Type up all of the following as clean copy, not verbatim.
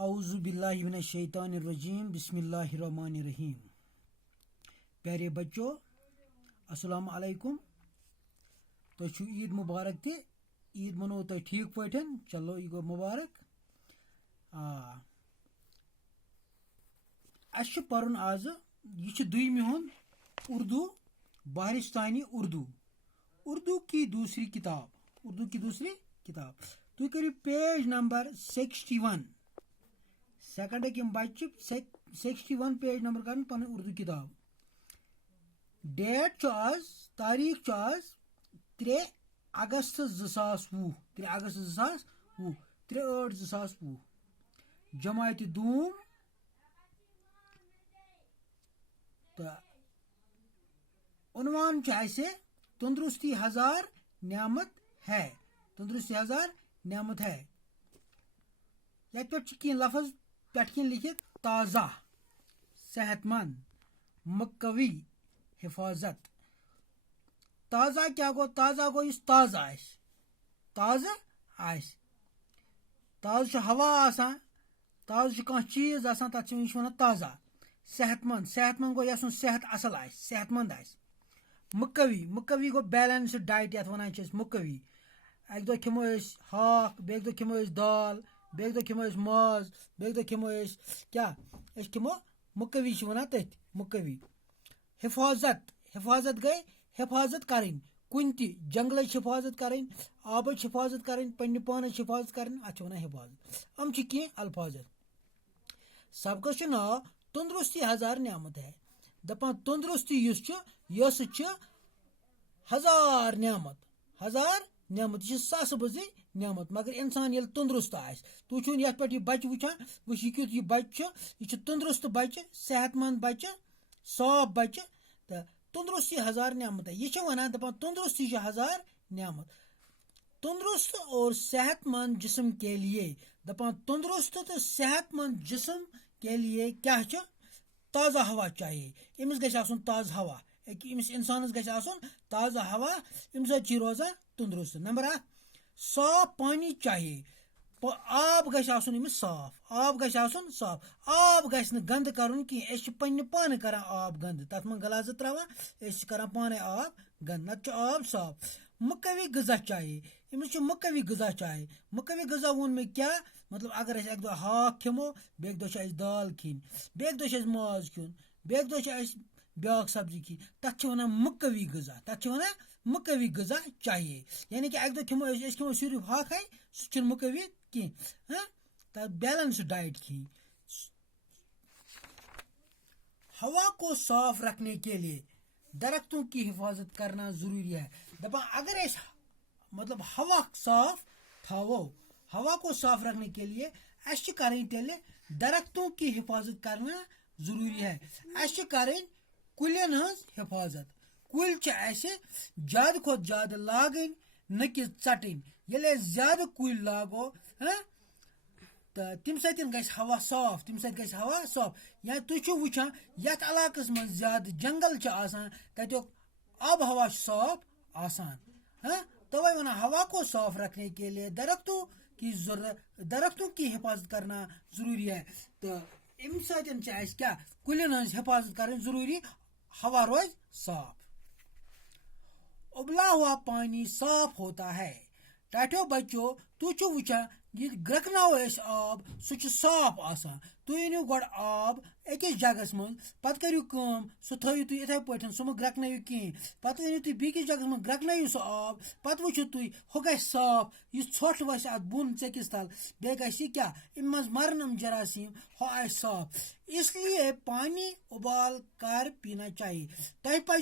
औज़ु बिल्लाहि मिनश शैतानिर रजीम बिस्मिल्लाहिर रहमानिर रहीम। प्यारे बच्चों, अस्सलामु अलैकुम। तो ईद मुबारक थे। ईद मनो तो ठीक पठन चलो यह गो मुबारक। पर्न आज यह दुयमी हुन उर्दू बारिस्तानी उर्दू की दूसरी किताब तु करो पेज नंबर 61 सेकंड यम बच्चे 61 पेज नंबर कर पन उर्दू किताब। डेट आज तारीख आज 3 अगस्त 2020 3 अगस्त 2020 3/8/2020 जमात दूम तो उन्वान तंदुरुस्ती हजार नियामत है। ये पे लफ्ज पे लिखित ताज़ा, सेहतमंद, मुकवी, हिफाजत। ताज़ा क्या गो? ताज़ा गो इस ताज़ा हवा आसान, ताज़ा कह चीज आसान तथ वन ताज़ा। सेहतमंद गो यस सेहत असल सेहतमंद। मुकवी गो बैलेंस्ड डाइट ये वन मुकवी। अक दो खमो हाक, बेक दो खमो दाल, बेक दो खमो माज, बेक दो खमो क्या खमो मुकवी वन तथ मुकवी। हिफाजत गई हिफाजत करें कुन ती जंगल हिफाजत करें, आब हिफाजत करें, पन्ने पान हिफाजत करें, अत वन हिफाजत। हम कह अल्फाज सबक नाव तंदुरुस्ती हजार नियामत है। दपान तंदुरुस्ती यस हजार नियामत यह सास बजी नियामत। मगर इंसान ये तंदुरुस्त तुम ये पे बच्चे वुचान वुच यह बच्चे यह तंदुरुस्त बच्चे, सेहतमंद बच्चे, साफ बच्चे। तो तंदुरुस्ती हजार नियामत है। यह वन दपान तंदुरुस्ती हजार नियामत। तंदुरुस्त और सेहतमंद जिस्म के लिए दपान तंदुरुस्त तो सेहतमंद जिस्म के लिए क्या ताज़ा हवा चाहिए। इमिस गई ताज़ा हवा, इमिस इंसानस गई ताज़ा हवा, अम सत रोजान तंदुरुस्त। नंबर 1 साफ पानी चाहिए। आब गई साफ, आब गई गंद कर पे पान कर आब गंद, तथ मन गलाजत त्रावान कर पाने आब गंद, नत आब साफ। मुकवी गज़ा चाहिए। इमिस मुकवी गज़ा चाहिए। मुकवी गज़ा वोन में क्या मतलब? अगर एक दो हाक खमो, बेक दो दाल खिन, बेक दो माज खुन, बेक दो ब्या सब्जी खी, तथ वन मुकवी गज़ा चाहिए। यानी कि एक दो खमो सिर्फ हाक है सह मुकवी कह बैलेंस डाइट खी। हवा को साफ रखने के लिए दरख्तों की हिफाजत करना जरूरी है। दपा अगर मतलब हवा साफ थवो, हवा को साफ रखने के लिए करें दरख्तों की हिफाजत करना जरूरी है। करें कुलन हिफाजत। कुल ज्यादा खुद ज्यादा लागन न कि चटन। ये ज्यादा कुल लागो तो तम सत हवा साफ। या तुम वुचान यथ इलाकस मज ज्यादा जंगल तक आब हवा साफ आसान। तवे वन हवा को साफ रखने के लिए दरख्तों की हिफाजत करना जरूरी है। तो अम सत क्या कुलन हिफाजत कर जरूरी, हवा रोज साफ। उबला हुआ पानी साफ होता है। टाठो बच्चों तुम वुचान यह ग्रकनाव आब सह साफ आसान। तुम अनु गो आब अकिस जगह मं पे करू सह थो तुम इथे पे सह मह ग्रकन कहें। पे अनु तुम बीस जगह मं ग्रकन सह आब, पे वुचो तुम हु ग साफ। यह ोट वस अत बुन चकिस तल बे क्या अम मज मरन जरासीम हु आ साफ। इसलिए पानी उबाल कर पीना चाहिए। तह पो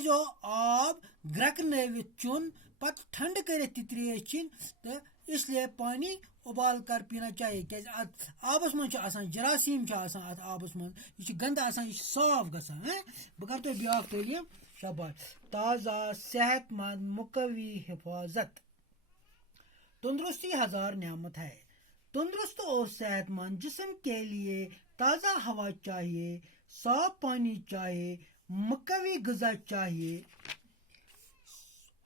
आब ग्रकन चुन पे ठंड कर त्रेश चीन। तो इसलिए पानी उबाल कर पीना चाहिए। क्या आबस मं जरासीम अत आबस मं यह गंद यह साफ गसान। बह कर तुम ब्या तलीम शाबाश। ताज़ा, सेहतमंद, मुकवी, हिफाजत। तंदुरुस्ती हजार नियामत है। तंदुरुस्त और सेहतमंद जिस्म के लिए ताज़ा हवा चाहिए, साफ पानी चाहिए, मुकवी गज़ा चाहिए।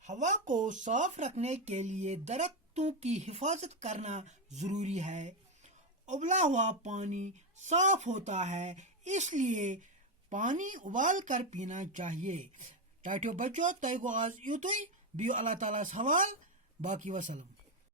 हवा को साफ रखने के लिए दरख्तों की हिफाजत करना जरूरी है। उबला हुआ पानी साफ होता है, इसलिए पानी उबाल कर पीना चाहिए। टाटियो बच्चों तय गो आज युतुई बियो अल्लाह ताला हवाल बाकी वसलम।